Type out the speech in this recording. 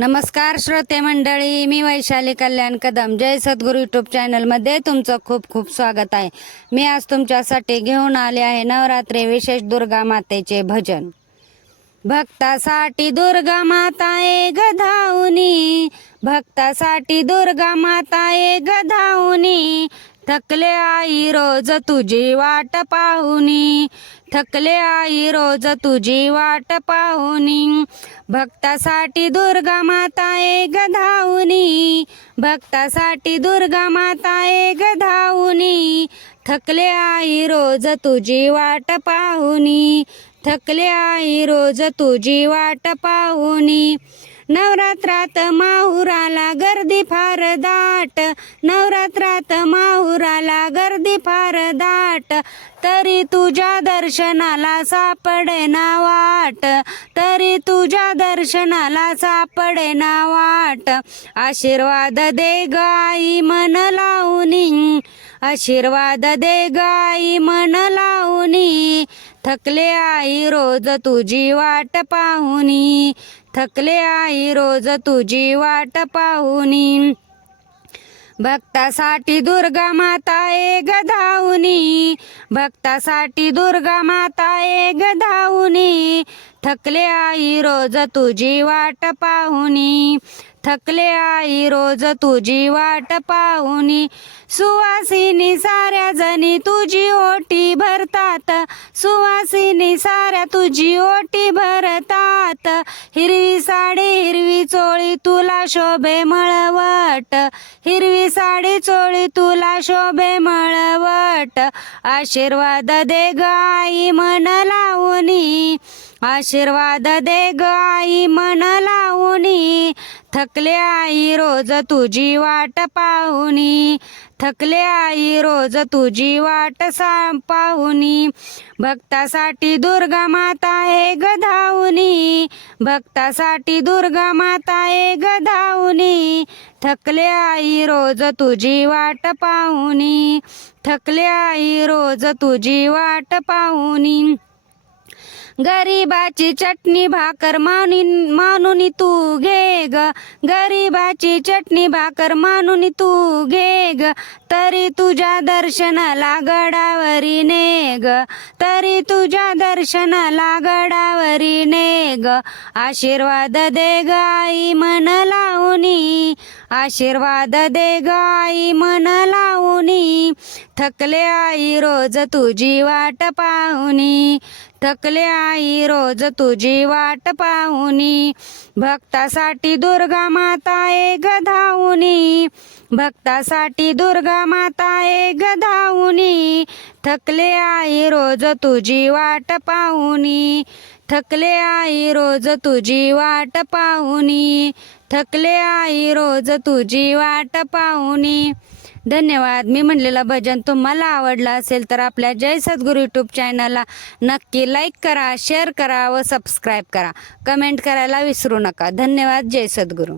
नमस्कार श्रोते मंडळी मी वैशाली कल्याण कदम. जय सद्गुरू युट्यूब चॅनलमध्ये तुमचं खूप खूप स्वागत आहे. मी आज तुमच्यासाठी घेऊन आले आहे नवरात्री विशेष दुर्गा मातेचे भजन. भक्तासाठी दुर्गा माता ए गधावनी भक्तासाठी दुर्गा माता ए गधावनी थकले आई रोज तुझी वाट पाहुनी. थकले आई रोज तुझी वाट पाहुनी. भक्तासाठी दुर्गा माता एक धावनी. भक्तासाठी दुर्गा माता एक धावनी. थकले आई रोज तुझी वाट पाहुनी. थकले आई रोज तुझी वाट पाहुनी. नवरात्रात माहुराला गर्दी फार दाट. नवरात्रात माहुराला गर्दी फार दाट. तरी तुझ्या दर्शनाला सापडे ना वाट. तरी तुझ्या दर्शनाला सापडे ना वाट. आशीर्वाद दे गाई मन लावणी. आशीर्वाद दे गाई मन लावणी. थकले आई रोज तुझी वाट पाहुनी. थकले आई रोज तुझी वाट पाहुनी. भक्तासाठी दुर्गा माता ए गधावनी भक्तासाठी दुर्गा माता ए गधावनी थकले आई रोज तुझी वाट पाहुनी. थकले आई रोज तुझी वाट पाहुनी. सुवासिनी साऱ्या जणी तुझी ओटी भरतात. सुवासिनी साऱ्या तुझी ओटी भरतात. हिरवी साडी हिरवी चोळी तुला शोभे मळवट. हिरवी साडी चोळी तुला शोभे मळवट. आशीर्वाद दे गाई मन लावणी आशीर्वाद दे गाई मन थकले आई रोज तुझी वाट पाहुनी. थकले आई रोज तुझी वाट सा पाहुनी. भक्तासाठी दुर्गा माता ए गधावनी भक्तासाठी दुर्गा माता ए गधावनी थकले आई रोज तुझी वाट पाहुनी. थकले आई रोज तुझी वाट पाहुनी. गरीबाची चटणी भाकर मानून मानून तू घे ग. गरीबाची चटणी भाकर मानून तू घे ग. तरी तुझ्या दर्शनाला गडावरी ने ग. तरी तुझ्या दर्शनाला गडावरी ने ग. आशीर्वाद दे गाई मन लावणी आशीर्वाद दे गाई मन लावणी थकले आई रोज तुझी वाट पाहुनी. थकले आई रोज तुझी वाट पाहुनी. भक्तासाठी दुर्गा माता एक धावनी. भक्तासाठी दुर्गा माता एक धावनी. थकले आई रोज तुझी वाट पाहुनी. थकले आई रोज तुझी वाट पाहुनी. थकले आई रोज तुझी वाट पाहुनी धन्यवाद. मी म्हणलेलं भजन तुम्हाला आवडलं असेल तर आपल्या जय सद्गुरू यूट्यूब चॅनलला नक्की लाईक करा शेअर करा व सबस्क्राईब करा. कमेंट करायला विसरू नका. धन्यवाद. जय सद्गुरू.